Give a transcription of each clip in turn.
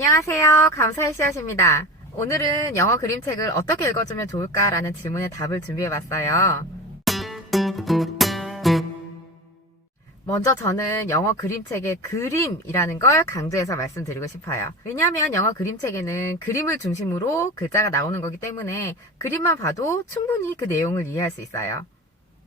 안녕하세요. 감사의 씨앗입니다. 오늘은 영어 그림책을 어떻게 읽어주면 좋을까라는 질문에 답을 준비해봤어요. 먼저 저는 영어 그림책의 그림이라는 걸 강조해서 말씀드리고 싶어요. 왜냐하면 영어 그림책에는 그림을 중심으로 글자가 나오는 거기 때문에 그림만 봐도 충분히 그 내용을 이해할 수 있어요.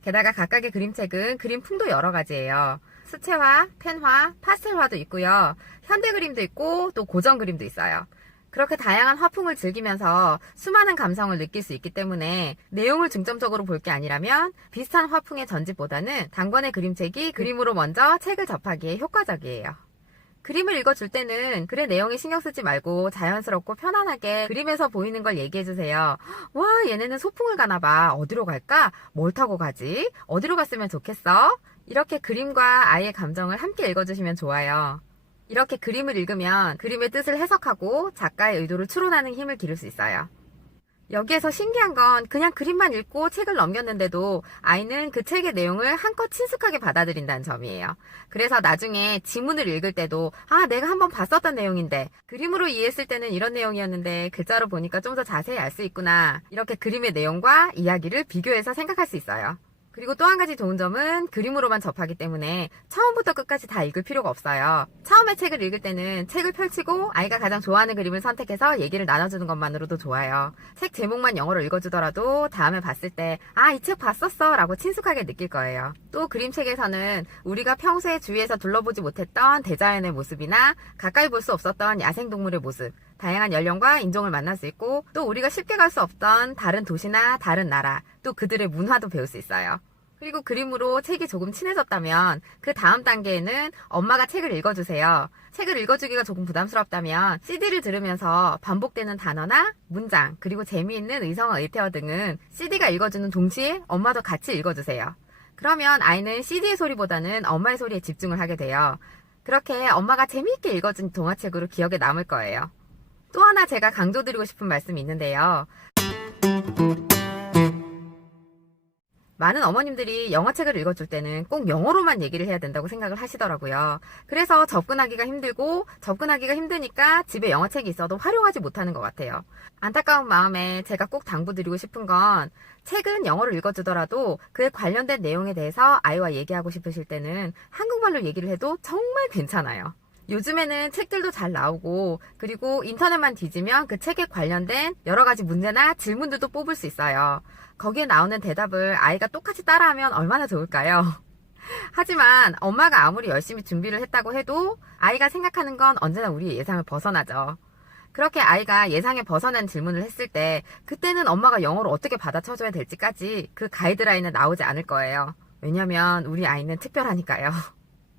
게다가 각각의 그림책은 그림풍도 여러 가지예요. 수채화, 펜화, 파스텔화도 있고요. 현대 그림도 있고 또 고전 그림도 있어요. 그렇게 다양한 화풍을 즐기면서 수많은 감성을 느낄 수 있기 때문에 내용을 중점적으로 볼 게 아니라면 비슷한 화풍의 전집보다는 단권의 그림책이 그림으로 먼저 책을 접하기에 효과적이에요. 그림을 읽어줄 때는 글의 내용에 신경 쓰지 말고 자연스럽고 편안하게 그림에서 보이는 걸 얘기해주세요. 와, 얘네는 소풍을 가나봐. 어디로 갈까? 뭘 타고 가지? 어디로 갔으면 좋겠어? 이렇게 그림과 아이의 감정을 함께 읽어주시면 좋아요. 이렇게 그림을 읽으면 그림의 뜻을 해석하고 작가의 의도를 추론하는 힘을 기를 수 있어요. 여기에서 신기한 건 그냥 그림만 읽고 책을 넘겼는데도 아이는 그 책의 내용을 한껏 친숙하게 받아들인다는 점이에요. 그래서 나중에 지문을 읽을 때도 내가 한번 봤었던 내용인데 그림으로 이해했을 때는 이런 내용이었는데 글자로 보니까 좀 더 자세히 알 수 있구나. 이렇게 그림의 내용과 이야기를 비교해서 생각할 수 있어요. 그리고 또 한 가지 좋은 점은 그림으로만 접하기 때문에 처음부터 끝까지 다 읽을 필요가 없어요. 처음에 책을 읽을 때는 책을 펼치고 아이가 가장 좋아하는 그림을 선택해서 얘기를 나눠주는 것만으로도 좋아요. 책 제목만 영어로 읽어주더라도 다음에 봤을 때 이 책 봤었어 라고 친숙하게 느낄 거예요. 또 그림책에서는 우리가 평소에 주위에서 둘러보지 못했던 대자연의 모습이나 가까이 볼 수 없었던 야생동물의 모습, 다양한 연령과 인종을 만날 수 있고 또 우리가 쉽게 갈 수 없던 다른 도시나 다른 나라, 또 그들의 문화도 배울 수 있어요. 그리고 그림으로 책이 조금 친해졌다면 그 다음 단계에는 엄마가 책을 읽어주세요. 책을 읽어주기가 조금 부담스럽다면 CD를 들으면서 반복되는 단어나 문장, 그리고 재미있는 의성어 의태어 등은 CD가 읽어주는 동시에 엄마도 같이 읽어주세요. 그러면 아이는 CD의 소리보다는 엄마의 소리에 집중을 하게 돼요. 그렇게 엄마가 재미있게 읽어준 동화책으로 기억에 남을 거예요. 또 하나 제가 강조드리고 싶은 말씀이 있는데요. 많은 어머님들이 영어책을 읽어줄 때는 꼭 영어로만 얘기를 해야 된다고 생각을 하시더라고요. 그래서 접근하기가 힘드니까 집에 영어책이 있어도 활용하지 못하는 것 같아요. 안타까운 마음에 제가 꼭 당부드리고 싶은 건 책은 영어로 읽어주더라도 그에 관련된 내용에 대해서 아이와 얘기하고 싶으실 때는 한국말로 얘기를 해도 정말 괜찮아요. 요즘에는 책들도 잘 나오고 그리고 인터넷만 뒤지면 그 책에 관련된 여러 가지 문제나 질문들도 뽑을 수 있어요. 거기에 나오는 대답을 아이가 똑같이 따라하면 얼마나 좋을까요? 하지만 엄마가 아무리 열심히 준비를 했다고 해도 아이가 생각하는 건 언제나 우리의 예상을 벗어나죠. 그렇게 아이가 예상에 벗어난 질문을 했을 때 그때는 엄마가 영어로 어떻게 받아쳐줘야 될지까지 그 가이드라인은 나오지 않을 거예요. 왜냐면 우리 아이는 특별하니까요.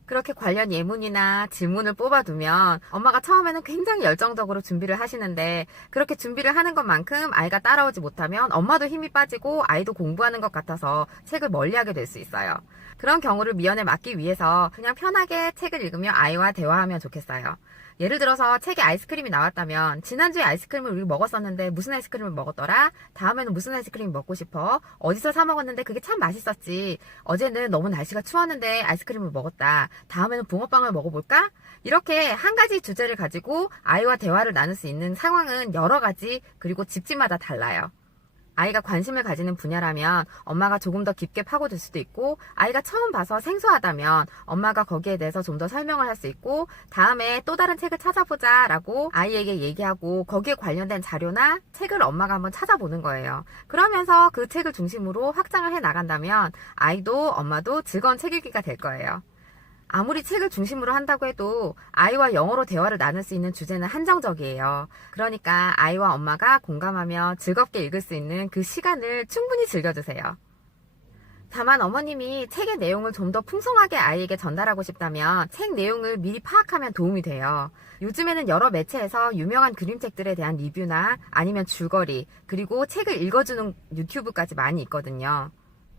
그렇게 관련 예문이나 질문을 뽑아두면 엄마가 처음에는 굉장히 열정적으로 준비를 하시는데 그렇게 준비를 하는 것만큼 아이가 따라오지 못하면 엄마도 힘이 빠지고 아이도 공부하는 것 같아서 책을 멀리하게 될 수 있어요. 그런 경우를 미연에 막기 위해서 그냥 편하게 책을 읽으며 아이와 대화하면 좋겠어요. 예를 들어서 책에 아이스크림이 나왔다면 지난주에 아이스크림을 우리 먹었었는데 무슨 아이스크림을 먹었더라? 다음에는 무슨 아이스크림 먹고 싶어? 어디서 사 먹었는데 그게 참 맛있었지. 어제는 너무 날씨가 추웠는데 아이스크림을 먹었다. 다음에는 붕어빵을 먹어볼까? 이렇게 한 가지 주제를 가지고 아이와 대화를 나눌 수 있는 상황은 여러 가지 그리고 집집마다 달라요. 아이가 관심을 가지는 분야라면 엄마가 조금 더 깊게 파고들 수도 있고 아이가 처음 봐서 생소하다면 엄마가 거기에 대해서 좀 더 설명을 할 수 있고 다음에 또 다른 책을 찾아보자 라고 아이에게 얘기하고 거기에 관련된 자료나 책을 엄마가 한번 찾아보는 거예요. 그러면서 그 책을 중심으로 확장을 해 나간다면 아이도 엄마도 즐거운 책 읽기가 될 거예요. 아무리 책을 중심으로 한다고 해도 아이와 영어로 대화를 나눌 수 있는 주제는 한정적이에요. 그러니까 아이와 엄마가 공감하며 즐겁게 읽을 수 있는 그 시간을 충분히 즐겨주세요. 다만 어머님이 책의 내용을 좀 더 풍성하게 아이에게 전달하고 싶다면 책 내용을 미리 파악하면 도움이 돼요. 요즘에는 여러 매체에서 유명한 그림책들에 대한 리뷰나 아니면 줄거리, 그리고 책을 읽어주는 유튜브까지 많이 있거든요.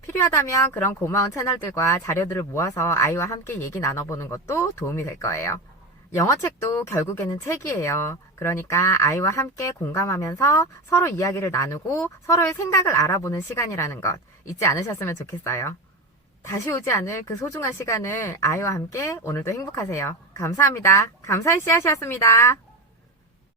필요하다면 그런 고마운 채널들과 자료들을 모아서 아이와 함께 얘기 나눠보는 것도 도움이 될 거예요. 영어책도 결국에는 책이에요. 그러니까 아이와 함께 공감하면서 서로 이야기를 나누고 서로의 생각을 알아보는 시간이라는 것 잊지 않으셨으면 좋겠어요. 다시 오지 않을 그 소중한 시간을 아이와 함께 오늘도 행복하세요. 감사합니다. 감사의 씨앗이었습니다.